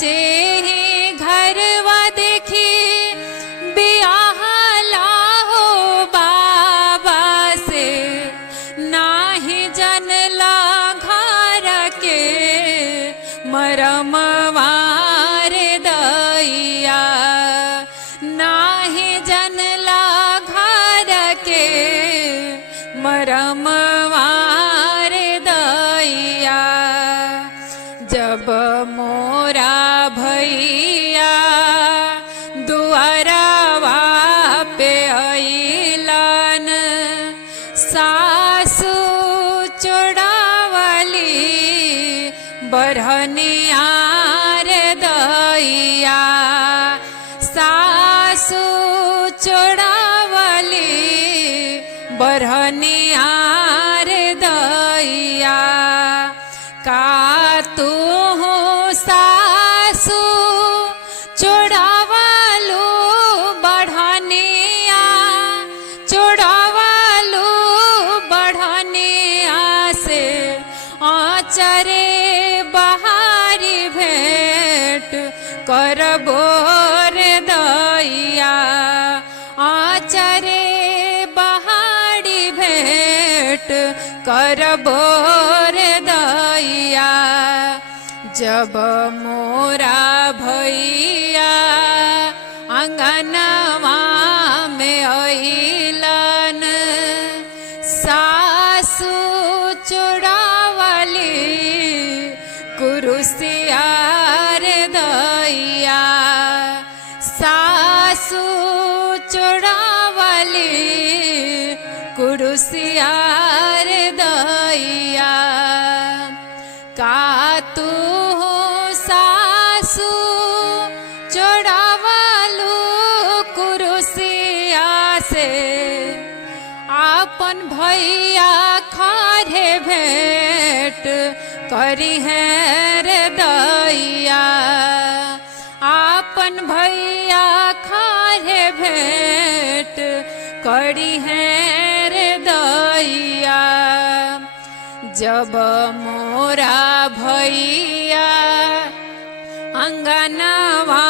काचे ही घरवा देखी बियाहला हो बाबा से, नाही जनला घर के मरमवार दैया, नाही जनला घर के मरमवार दैया। जब मोरा भैया दुआरवा पे अइलन, सासु चोड़ावली बरहनिया रे दैया, सासु चोड़ावली बरहनिया रे दैया। का तू सासु चोड़ावलू बढ़निया, चोड़ावलू बढ़निया से आचरे बहारी भेंट करबो रे दैया, आचरे बहारी भेंट करबो रे दैया। जब मोरा भैया अंगनवा में अइलन, सासु चोड़ावली कुरुसिया रे दैया, सासु चोड़ावली कुरुसिया रे दैया। का तू सासु चोड़ावलू कुरुसिया से, आपन भैया खारे भेंट करी है रे दैया, आपन भैया खारे भेंट करी है रे दैया। जब मोरा भैया अंगनवा